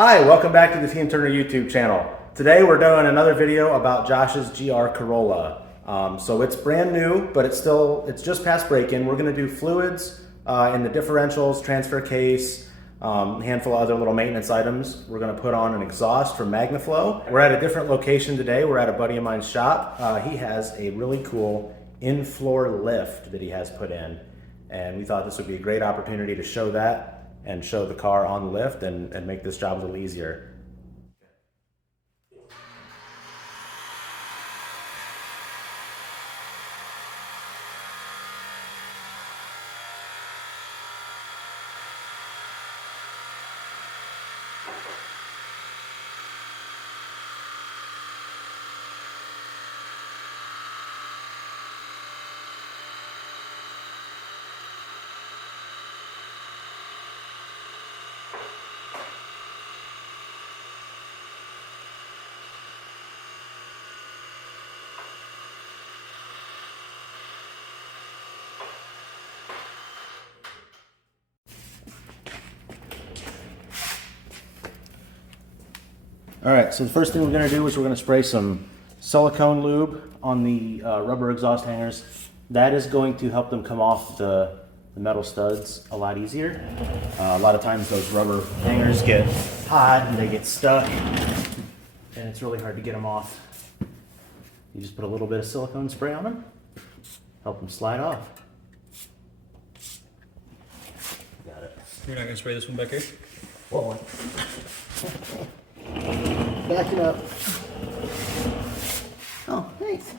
Hi, welcome back to the Team Turner YouTube channel. Today we're doing another video about Josh's GR Corolla. So it's brand new, but it's just past break-in. We're going to do fluids in the differentials, transfer case, a handful of other little maintenance items. We're going to put on an exhaust from Magnaflow. We're at a different location today. We're at a buddy of mine's shop. He has a really cool in-floor lift that he has put in, and we thought this would be a great opportunity to show that and show the car on the lift and make this job a little easier. All right, so the first thing we're gonna do is we're gonna spray some silicone lube on the rubber exhaust hangers. That is going to help them come off the metal studs a lot easier. A lot of times those rubber hangers get hot and they get stuck, and it's really hard to get them off. You just put a little bit of silicone spray on them, help them slide off. Got it. You're not gonna spray this one back here? Whoa. Back it up. Oh, thanks.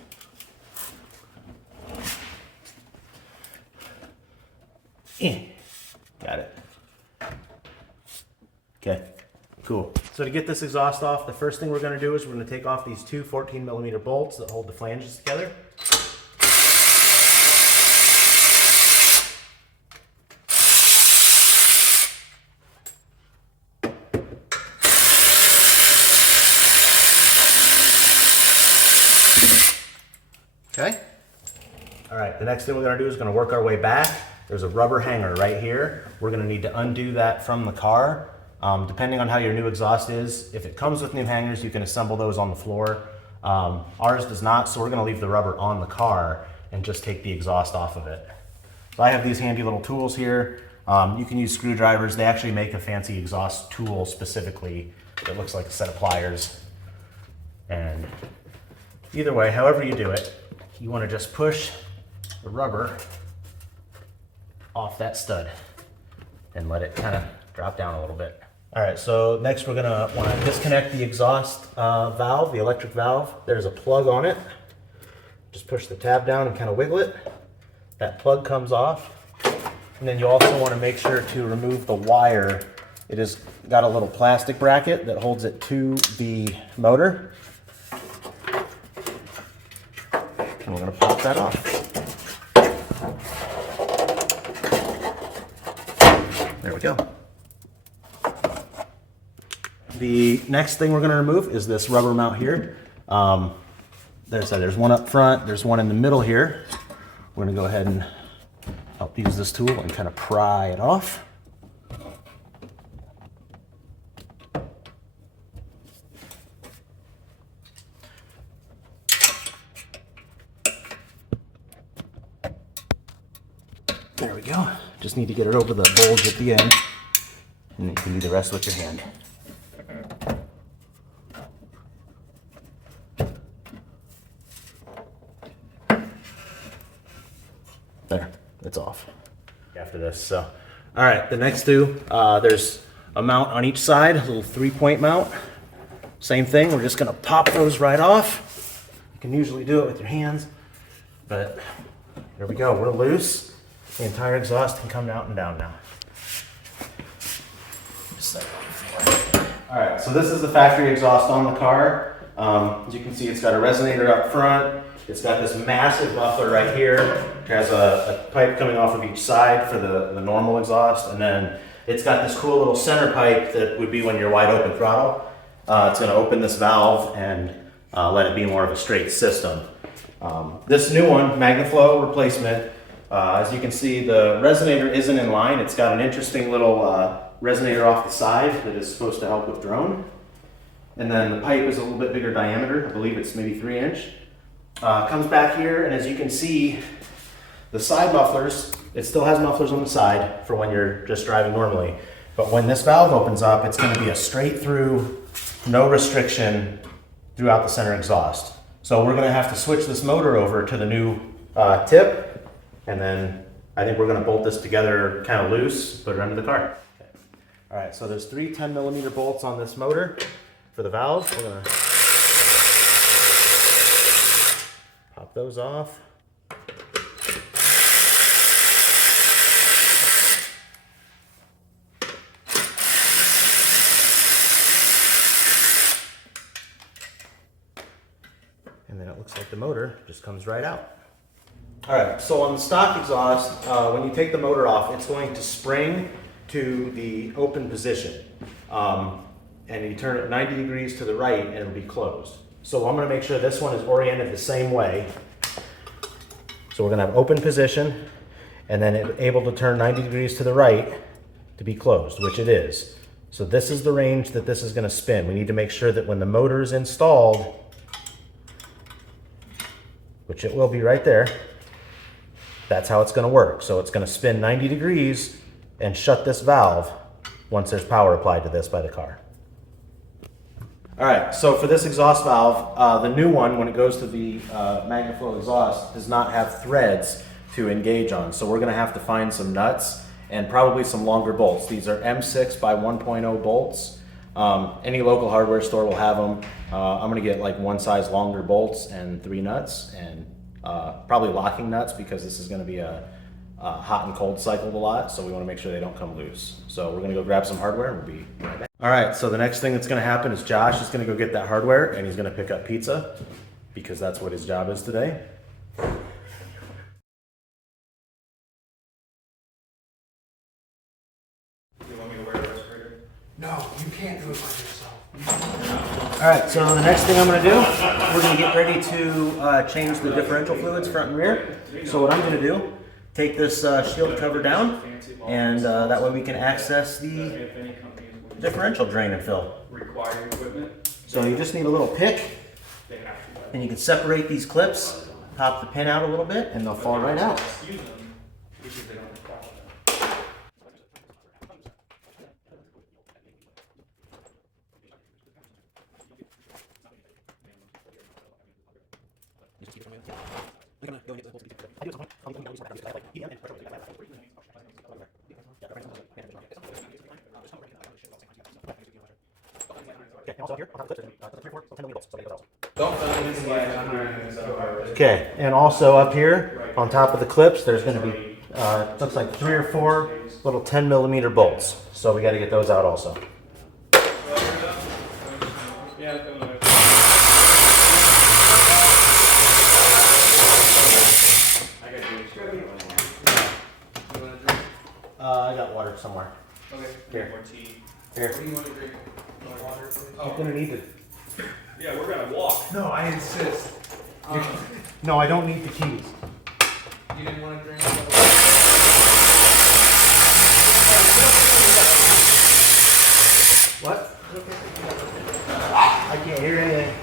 Yeah. Got it. Okay, cool. So to get this exhaust off, the first thing we're going to do is we're going to take off these two 14mm bolts that hold the flanges together. Okay. All right, the next thing we're gonna do is gonna work our way back. There's a rubber hanger right here. We're gonna need to undo that from the car. Depending on how your new exhaust is, if it comes with new hangers, you can assemble those on the floor. Ours does not, so we're gonna leave the rubber on the car and just take the exhaust off of it. So I have these handy little tools here. You can use screwdrivers. They actually make a fancy exhaust tool specifically that looks like a set of pliers. And either way, however you do it, you want to just push the rubber off that stud and let it kind of drop down a little bit. All right, so next we're gonna want to disconnect the exhaust valve, the electric valve. There's a plug on it. Just push the tab down and kind of wiggle it. That plug comes off. And then you also want to make sure to remove the wire. It has got a little plastic bracket that holds it to the motor. And we're going to pop that off. There we go. The next thing we're going to remove is this rubber mount here. There's one up front, there's one in the middle here. We're going to go ahead and help use this tool and kind of pry it off. There we go. Just need to get it over the bulge at the end, and then you can do the rest with your hand. There, it's off. After this, so. All right, the next two, there's a mount on each side, a little 3-point mount. Same thing, we're just gonna pop those right off. You can usually do it with your hands, but there we go, we're loose. The entire exhaust can come out and down now. All right, so this is the factory exhaust on the car. As you can see, it's got a resonator up front. It's got this massive muffler right here. It has a pipe coming off of each side for the normal exhaust, and then it's got this cool little center pipe that would be when you're wide open throttle. It's going to open this valve and let it be more of a straight system. This new one, Magnaflow replacement, as you can see, the resonator isn't in line. It's got an interesting little resonator off the side that is supposed to help with drone. And then the pipe is a little bit bigger diameter. I believe it's maybe 3-inch. Comes back here, and as you can see, the side mufflers, it still has mufflers on the side for when you're just driving normally. But when this valve opens up, it's going to be a straight through, no restriction throughout the center exhaust. So we're going to have to switch this motor over to the new tip, and then I think we're going to bolt this together kind of loose, put it under the car. Okay. All right, so there's 3 10mm bolts on this motor for the valve. We're going to pop those off. And then it looks like the motor just comes right out. All right, so on the stock exhaust, when you take the motor off, it's going to spring to the open position. And you turn it 90 degrees to the right and it'll be closed. So I'm gonna make sure this one is oriented the same way. So we're gonna have open position and then it's able to turn 90 degrees to the right to be closed, which it is. So this is the range that this is gonna spin. We need to make sure that when the motor is installed, which it will be right there, that's how it's gonna work. So it's gonna spin 90 degrees and shut this valve once there's power applied to this by the car. All right, so for this exhaust valve, the new one, when it goes to the Magnaflow exhaust, does not have threads to engage on. So we're gonna have to find some nuts and probably some longer bolts. These are M6 by 1.0 bolts. Any local hardware store will have them. I'm gonna get like 1 size longer bolts and 3 nuts, and probably locking nuts because this is gonna be a hot and cold cycled a lot, so we wanna make sure they don't come loose. So we're gonna go grab some hardware and we'll be right back. All right, so the next thing that's gonna happen is Josh is gonna go get that hardware and he's gonna pick up pizza because that's what his job is today. No, you can't do it by yourself. All right, so the next thing I'm gonna do, we're gonna get ready to change the differential fluids front and rear. So what I'm gonna do, take this shield cover down, and that way we can access the differential drain and fill. So you just need a little pick, and you can separate these clips, pop the pin out a little bit, and they'll fall right out. Okay, and also up here on top of the clips, there's going to be looks like 3 or 4 little 10mm bolts. So we got to get those out also. I got water somewhere. Okay. Here. More tea. Here. What do you want to drink? More water, please? I'm gonna need to. Yeah, we're gonna walk. No, I insist. No, I don't need the keys. You didn't want to drink? What? I can't hear anything.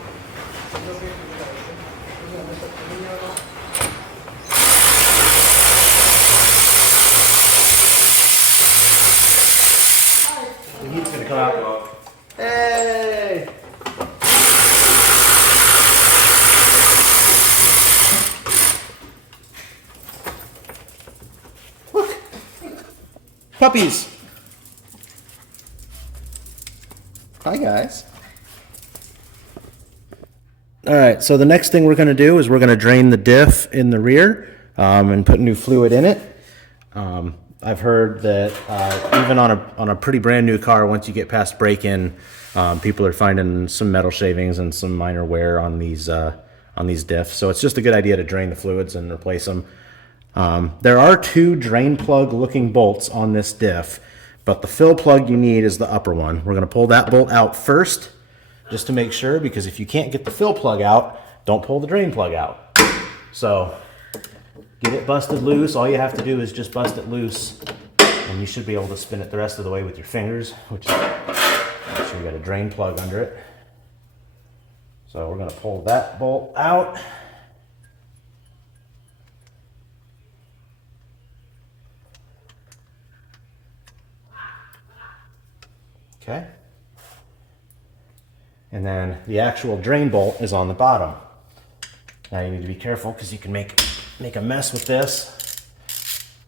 The heat's gonna come out. Hey! Look! Puppies! Hi guys. All right, so the next thing we're gonna do is we're gonna drain the diff in the rear and put new fluid in it. I've heard that even on a pretty brand new car, once you get past break-in, people are finding some metal shavings and some minor wear on these diffs. So it's just a good idea to drain the fluids and replace them. There are 2 drain plug looking bolts on this diff, but the fill plug you need is the upper one. We're gonna pull that bolt out first, just to make sure, because if you can't get the fill plug out, don't pull the drain plug out. So get it busted loose. All you have to do is just bust it loose And you should be able to spin it the rest of the way with your fingers, which is, make sure you got a drain plug under it. So we're going to pull that bolt out. Okay. And then the actual drain bolt is on the bottom. Now you need to be careful because you can make a mess with this.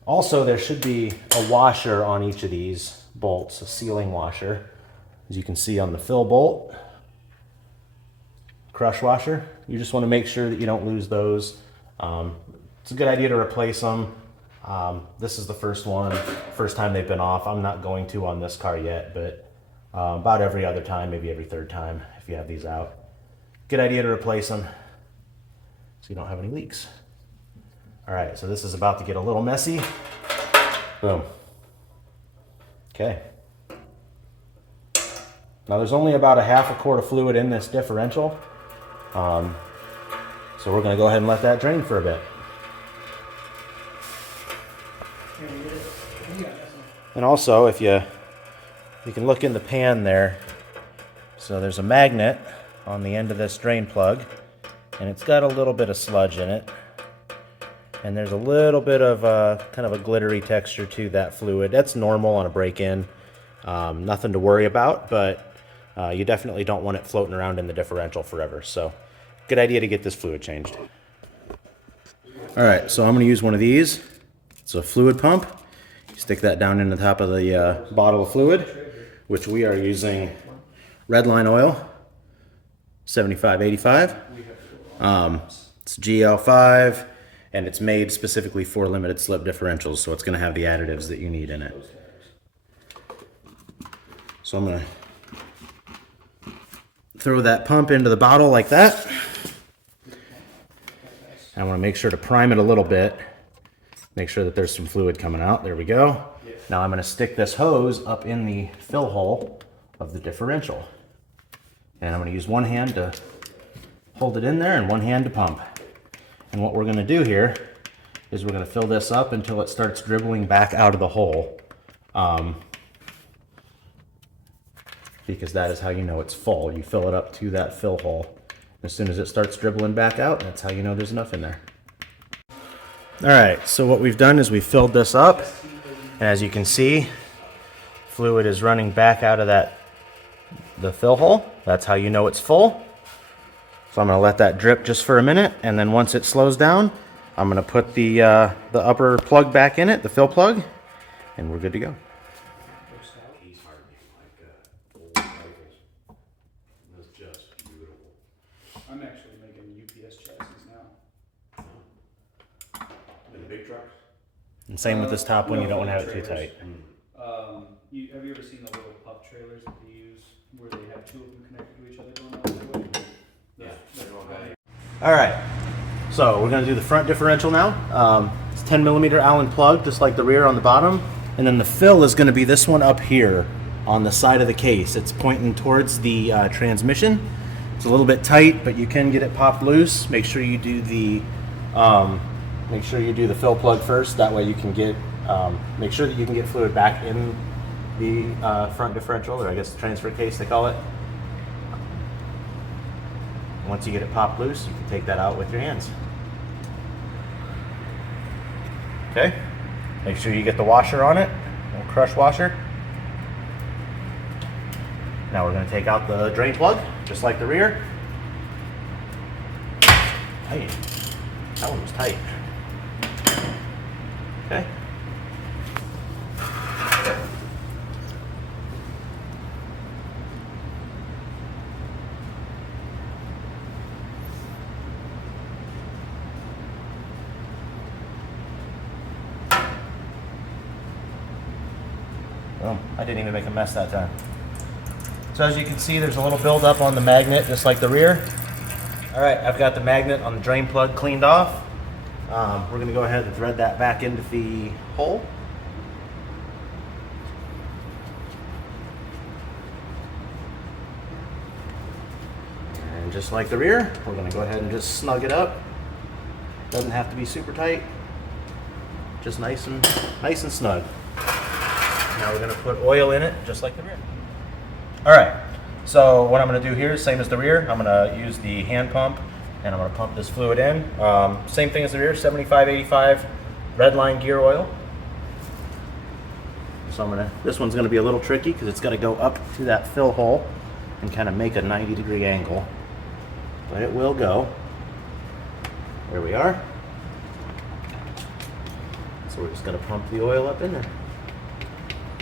Also, there should be a washer on each of these bolts, a sealing washer. As you can see on the fill bolt, crush washer. You just want to make sure that you don't lose those. It's a good idea to replace them. This is the first time they've been off. I'm not going to on this car yet, but about every other time, maybe every third time if you have these out. Good idea to replace them so you don't have any leaks. All right, so this is about to get a little messy. Boom. Okay. Now there's only about a half a quart of fluid in this differential. So we're gonna go ahead and let that drain for a bit. And also, if you can look in the pan there, so there's a magnet on the end of this drain plug, and it's got a little bit of sludge in it. And there's a little bit of kind of a glittery texture to that fluid. That's normal on a break-in. Nothing to worry about, but you definitely don't want it floating around in the differential forever. So good idea to get this fluid changed. All right, so I'm gonna use one of these. It's a fluid pump. You stick that down in the top of the bottle of fluid, which we are using Redline oil, 7585. It's GL5. And it's made specifically for limited slip differentials, so it's going to have the additives that you need in it. So I'm going to throw that pump into the bottle like that. I want to make sure to prime it a little bit. Make sure that there's some fluid coming out. There we go. Now I'm going to stick this hose up in the fill hole of the differential. And I'm going to use one hand to hold it in there and one hand to pump. And what we're going to do here is we're going to fill this up until it starts dribbling back out of the hole. Because that is how you know it's full. You fill it up to that fill hole. As soon as it starts dribbling back out, that's how you know there's enough in there. All right, so what we've done is we filled this up. And as you can see, fluid is running back out of the fill hole. That's how you know it's full. So I'm going to let that drip just for a minute, and then once it slows down, I'm going to put the upper plug back in it, the fill plug, and we're good to go. I'm actually making UPS chassis now. In the big trucks? And same with this top one, you don't want to have it too tight. Have you ever seen the little pup trailers that they use where they have two of them connected to each other going out that way? All right, so we're going to do the front differential now. It's 10 millimeter Allen plug, just like the rear on the bottom. And then the fill is going to be this one up here on the side of the case. It's pointing towards the transmission. It's a little bit tight, but you can get it popped loose. Make sure you do the fill plug first. That way you can get, make sure that you can get fluid back in the front differential, or I guess the transfer case they call it. Once you get it popped loose, you can take that out with your hands. Okay, make sure you get the washer on it, a crush washer. Now we're going to take out the drain plug, just like the rear. Tight. That one was tight. Okay. Boom. I didn't even make a mess that time. So as you can see, there's a little buildup on the magnet, just like the rear. All right, I've got the magnet on the drain plug cleaned off. We're gonna go ahead and thread that back into the hole. And just like the rear, we're gonna go ahead and just snug it up. Doesn't have to be super tight, just nice and snug. Now we're gonna put oil in it, just like the rear. All right, so what I'm gonna do here is same as the rear. I'm gonna use the hand pump, and I'm gonna pump this fluid in. Same thing as the rear, 75/85 Redline gear oil. So this one's gonna be a little tricky because it's gotta go up to that fill hole and kind of make a 90-degree angle, but it will go. There we are. So we're just gonna pump the oil up in there.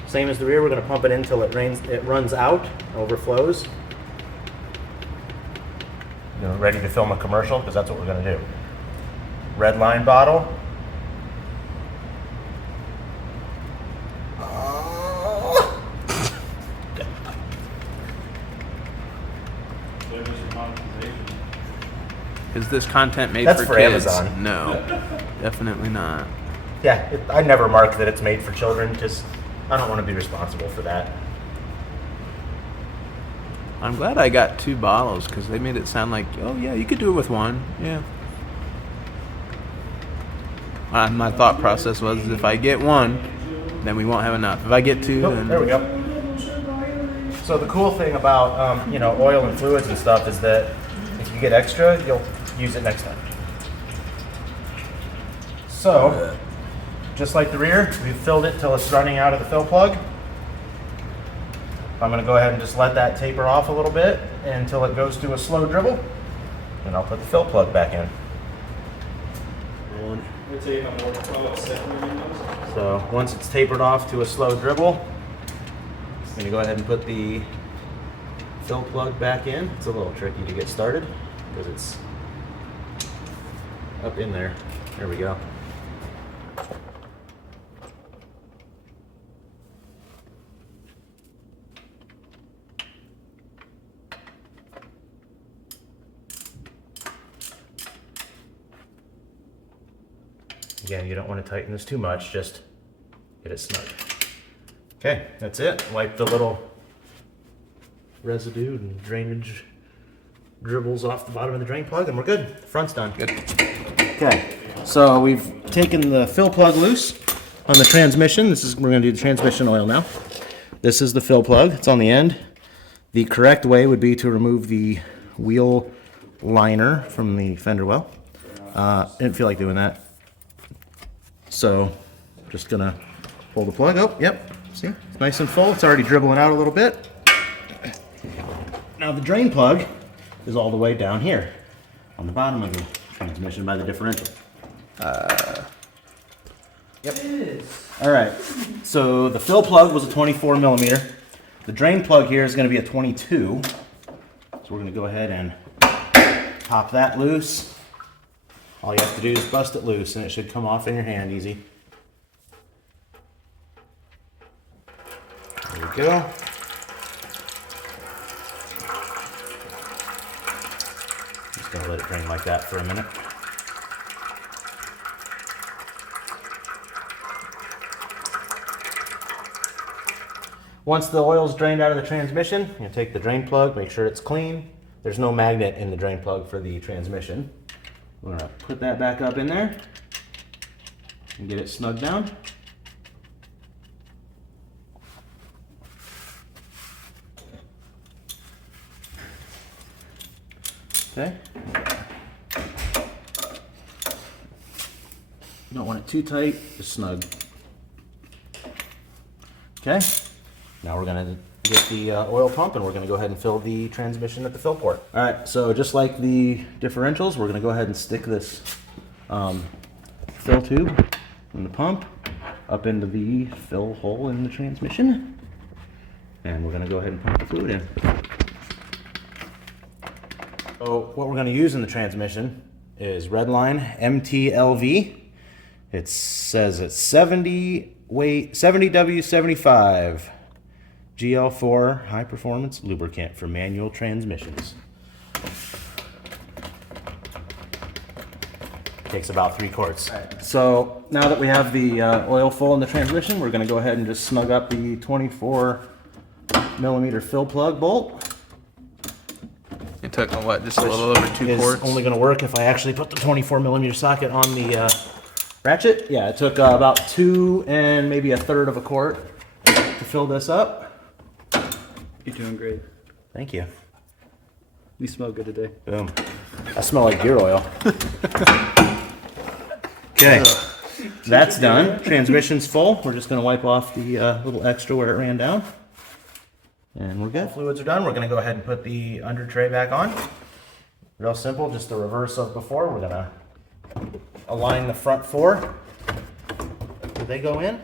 Same as the rear, we're gonna pump it in until it runs out, overflows. You know, ready to film a commercial, because that's what we're gonna do. Red line bottle. Is this content made That's for for kids? Amazon. No, definitely not. Yeah, I never mark that it's made for children, just I don't want to be responsible for that. I'm glad I got 2 bottles because they made it sound like, oh yeah, you could do it with 1. Yeah. My thought process was if I get 1, then we won't have enough. If I get 2, Oh, then there we go. So the cool thing about you know, oil and fluids and stuff is that if you get extra, you'll use it next time. So, just like the rear, we've filled it till it's running out of the fill plug. I'm going to go ahead and just let that taper off a little bit until it goes to a slow dribble, and I'll put the fill plug back in. And I'd say if I'm more about 7 windows. so once it's tapered off to a slow dribble, I'm going to go ahead and put the fill plug back in. It's a little tricky to get started because it's up in there. There we go. Again, you don't want to tighten this too much, just get it snug. Okay, that's it. Wipe the little residue and drainage dribbles off the bottom of the drain plug and we're good. The front's done. good. Okay, so we've taken the fill plug loose on the transmission. We're gonna do the transmission oil now. This is the fill plug, it's on the end. The correct way would be to remove the wheel liner from the fender well. Didn't feel like doing that. So, just gonna pull the plug. Oh, yep, see, it's nice and full. It's already dribbling out a little bit. Now the drain plug is all the way down here on the bottom of the transmission by the differential. Yep. All right, so the fill plug was a 24 millimeter. The drain plug here is gonna be a 22. So we're gonna go ahead and pop that loose. All you have to do is bust it loose and it should come off in your hand easy. There we go. Just gonna let it drain like that for a minute. Once the oil's drained out of the transmission, you take the drain plug, make sure it's clean. There's no magnet in the drain plug for the transmission. We're gonna put that back up in there and get it snugged down. Okay. You don't want it too tight, just snug. Okay. Now we're gonna get the oil pump and we're gonna go ahead and fill the transmission at the fill port. All right, so just like the differentials, we're gonna go ahead and stick this fill tube in the pump up into the fill hole in the transmission. And we're gonna go ahead and pump the fluid in. So what we're gonna use in the transmission is Redline MTLV. It says it's 70 70W75. GL4 high performance lubricant for manual transmissions. Takes about 3 quarts. So now that we have the oil full in the transmission, we're going to go ahead and just snug up the 24 millimeter fill plug bolt. It took what, just a little over 2 It's quarts? only going to work if I actually put the 24 millimeter socket on the ratchet. Yeah, it took about 2 and maybe 1/3 of a quart to fill this up. You're doing great. Thank you. You smell good today. Boom. I smell like gear oil. Okay, that's done. Transmission's full. We're just gonna wipe off the little extra where it ran down. And we're good. Fluids are done. We're gonna go ahead and put the Undertray back on. Real simple, just the reverse of before. We're gonna align the front four. Do they go in?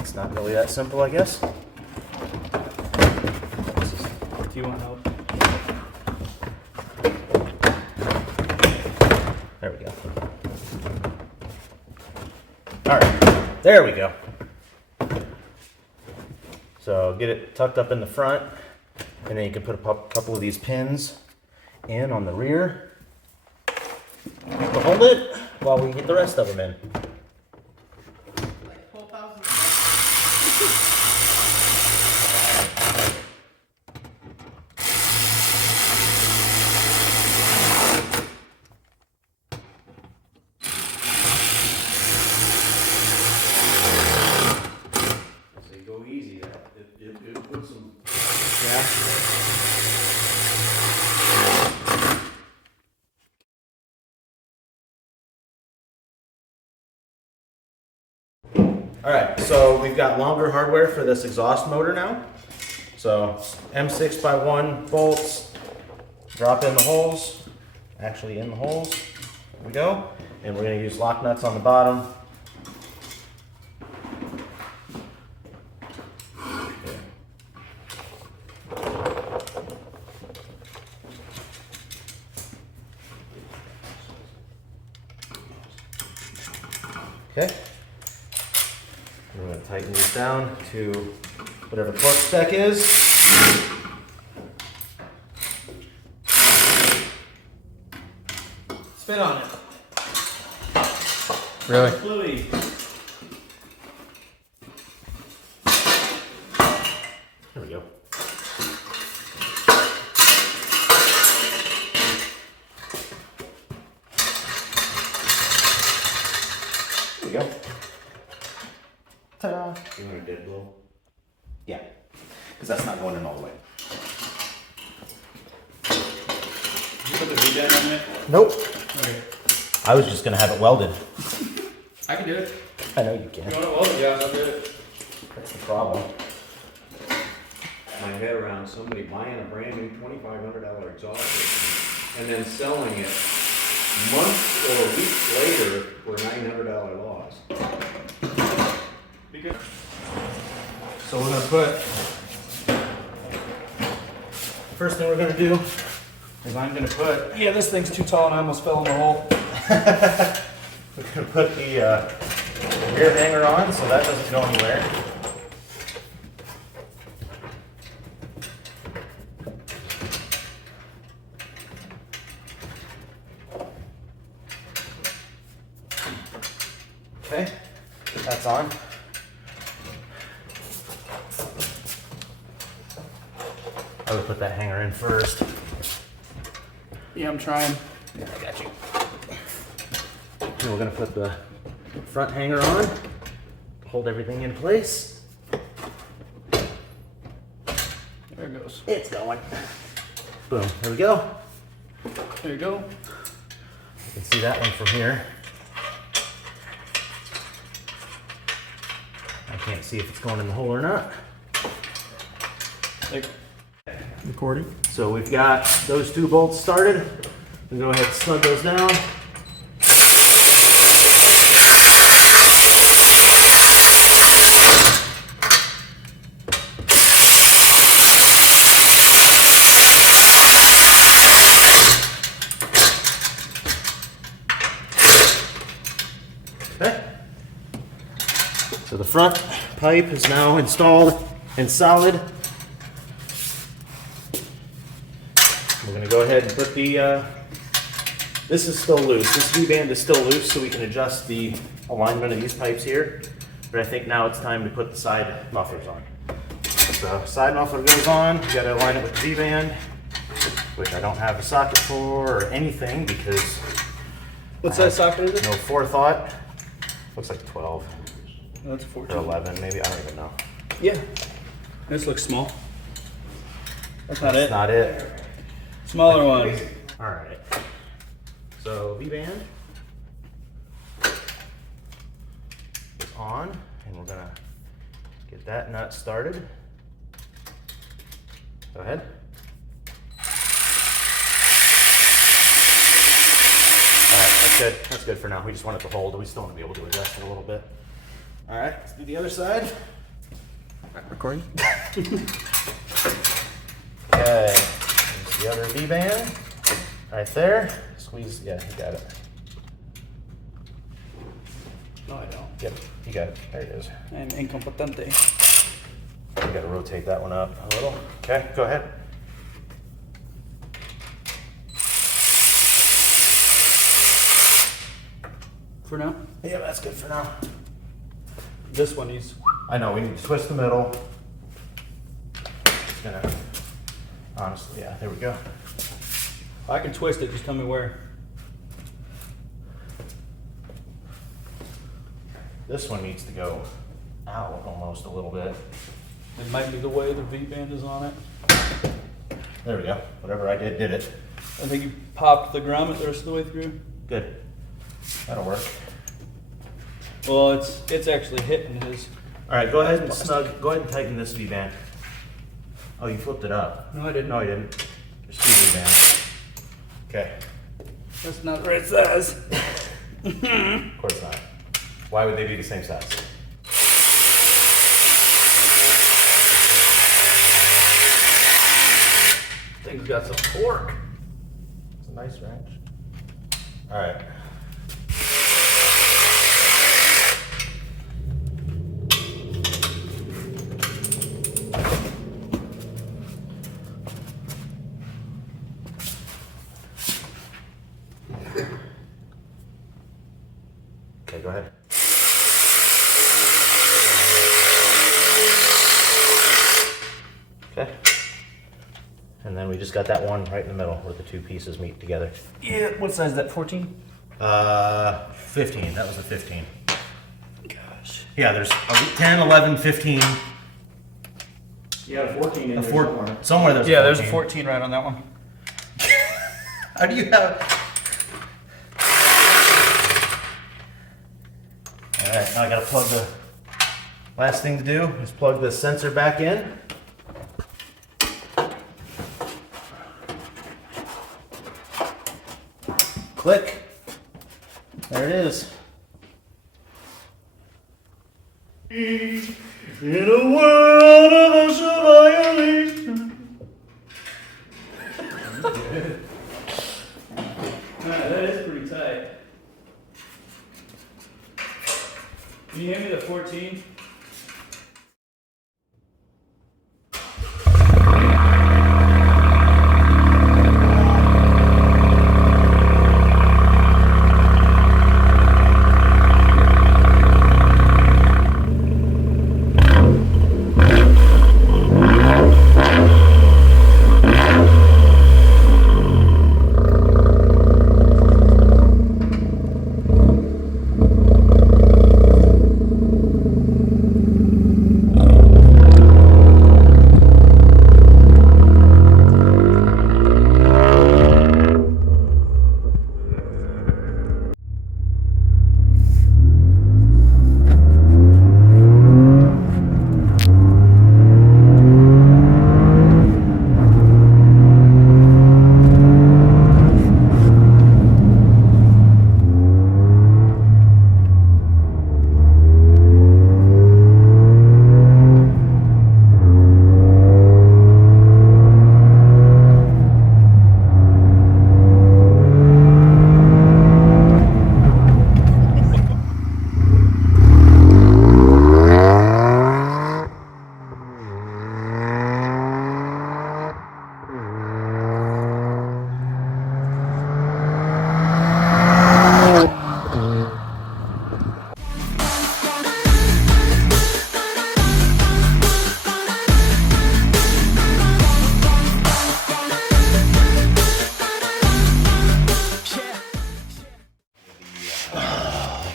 It's not really that simple, I guess. Do you want help? There we go. All right, there we go. So get it tucked up in the front, and then you can put a couple of these pins in on the rear to hold it while we get the rest of them in. Say go easy, it puts some. All right, so we've got longer hardware for this exhaust motor now. So M6x1 bolts, drop in the holes, actually in the holes. There we go. And we're gonna use lock nuts on the bottom. Okay. We're going to tighten these down to whatever torque spec is. Spit on it. Really? Fluey. There we go. There we go. Ta-da. You want a dead blow? Yeah, because that's not going in all the way. You put the V-band on it? Nope. Okay. I was just going to have it welded. I can do it. I know you can. You want it welded? Yeah, I'll do it. That's the problem. My head around somebody buying a brand new $2,500 exhaust system and then selling it months or weeks later for a $900 loss. Because So we're going to put, first thing we're going to do is I'm going to put, Yeah, this thing's too tall and I almost fell in the hole. we're going to put the rear hanger on so that doesn't go anywhere. Okay, that's on. I would put that hanger in first. Yeah, I'm trying. Yeah, I got you. And we're gonna put the front hanger on, hold everything in place. There it goes. It's going. Boom, there we go. There you go. You can see that one from here. I can't see if it's going in the hole or not. Recording. So we've got those two bolts started. We'll go ahead and snug those down. Okay. So the front pipe is now installed and solid. We're gonna go ahead and put the, this is still loose. This V-band is still loose, so we can adjust the alignment of these pipes here. But I think now it's time to put the side mufflers on. So side muffler goes on, you gotta align it with the V-band, which I don't have a socket for or anything because What size socket is it? No forethought. Looks like 12 Oh, that's a or 14. 11, maybe. I don't even know. Yeah. This looks small. That's not That's it. not it. Smaller one. All right. So V-band is on, and we're gonna get that nut started. Go ahead. All right, that's good. That's good for now. We just want it to hold. We still want to be able to adjust it a little bit. All right, let's do the other side. Recording? Okay, there's the other V-band right there. Squeeze, yeah, you got it. No, I don't. Yep, you got it. There it is. I'm incompetente. You gotta rotate that one up a little. Okay, go ahead. For now? Yeah, that's good for now. This one needs. I know, we need to twist the middle. Just gonna, honestly, yeah, there we go. I can twist it, just tell me where. This one needs to go out almost a little bit. It might be the way the V-band is on it. There we go. Whatever I did it. I think you popped the grommet the rest of the way through. Good. That'll work. Well, it's actually hitting his. All right, go ahead and snug. Go ahead and tighten this V-band. Oh, you flipped it up. No, I didn't. No, you didn't. There's two V-bands. Okay. That's not the right size. Of course not. Why would they be the same size? Thing's got some torque. It's a nice wrench. All right. Okay, go ahead. Okay. And then we just got that one right in the middle where the two pieces meet together. Yeah, what size is that? 14? 15. That was the 15. Gosh. Yeah, there's a 10, 11, 15. You got a 14 in A there four, somewhere. somewhere there's Yeah, a 14. there's a 14 right on that one. How do you have... All right, now I gotta plug the... Last thing to do is plug the sensor back in. Click. There it is. In a world of violation. That is pretty tight. Can you hand me the 14?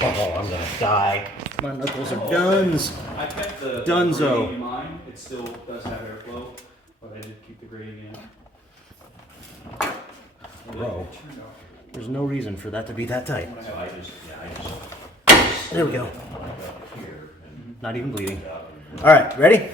Oh, I'm gonna die. My knuckles are duns. I kept the Dunzo. grading in mind. It still does have airflow, but I did keep the grading in. Bro, there's no reason for that to be that tight. So I just. There we go. Here and Not even bleeding. All right, ready?